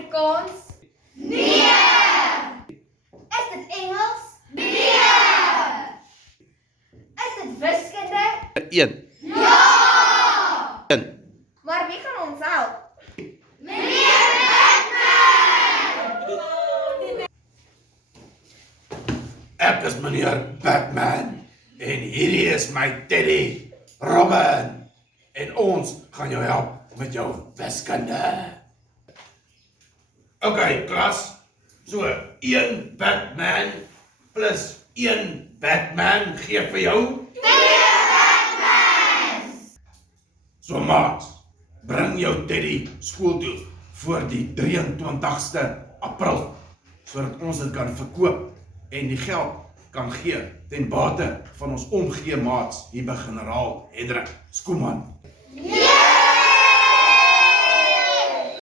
Afrikaans? Nee! Is dit Engels? Nee! Is dit wiskunde? 1. Ja! 1. Maar wie kan ons help? Meneer Batman! Ek is meneer Batman en hierdie is my Teddy, Robin. En ons gaan jou help met jou wiskunde. Okay, klas. So 1 Batman plus 1 Batman gee vir jou 2 Batmans! so maat. Bring jou Teddy skool toe voor die 23ste April sodat ons dit kan verkoop en die geld kan gee ten bate van ons omgee maats hier by generaal Hendrik Skooman. Ja!